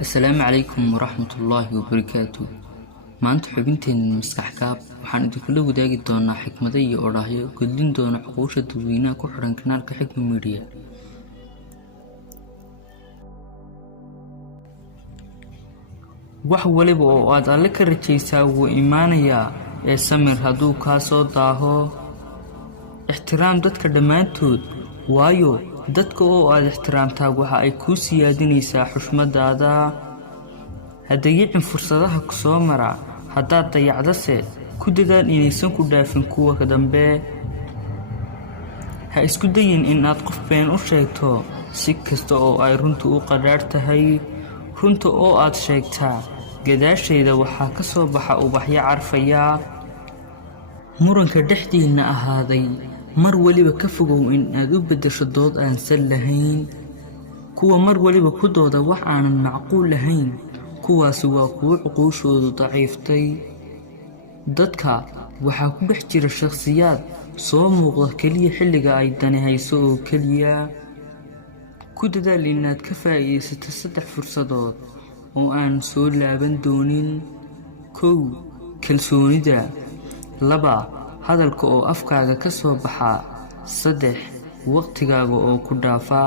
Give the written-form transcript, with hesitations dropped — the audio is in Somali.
السلام عليكم ورحمة الله وبركاته. maanta xubinteena maskax kaab waxaan idinkula wadaagi doonaa xikmado iyo oraahyo gudbin doona xuquuqda dadweynaha ku xiran kanaalka Xikma Media. wax waliba oo aad alle ka rajaysaa wuu imaanayaa ee samir hadduu kaa soo daaho. ixtiraam dadka dhammaantood, waayo dadka oo aad ixtiraamtaa waxa ay kuu siyaadinaysaa xushmadaada. haddayicin fursadaha ku soo mara, haddaad dayacdase ku dadaal inaysan ku dhaafin kuwa ka dambe. ha isku dayin in aad qof been u sheegto, si kasta oo ay runtu u qadhaadh tahay. runta oo aad sheegtaa gadaasheeda waxaa ka soo baxa ubaxyo carfaya. muranka dhexdiinna ahaaday mar waliba ka fogow in aad u beddesho dood aan sal lahayn. kuwa mar waliba ku dooda wax aanan macquul lahayn, kuwaasi waa kuwo cuquushoodu daciiftay. dadka waxaa ku dhex jira shakhsiyaad soo muuqda keliya xilliga ay dani hayso oo keliya. ku dadaal inaad ka faa'iidaysato 3 fursadood oo aan soo laaban doonin. 1. kalsoonida. 2. hadalka oo afkaaga ka soo baxa. 3. waqtigaaga oo ku dhaafa.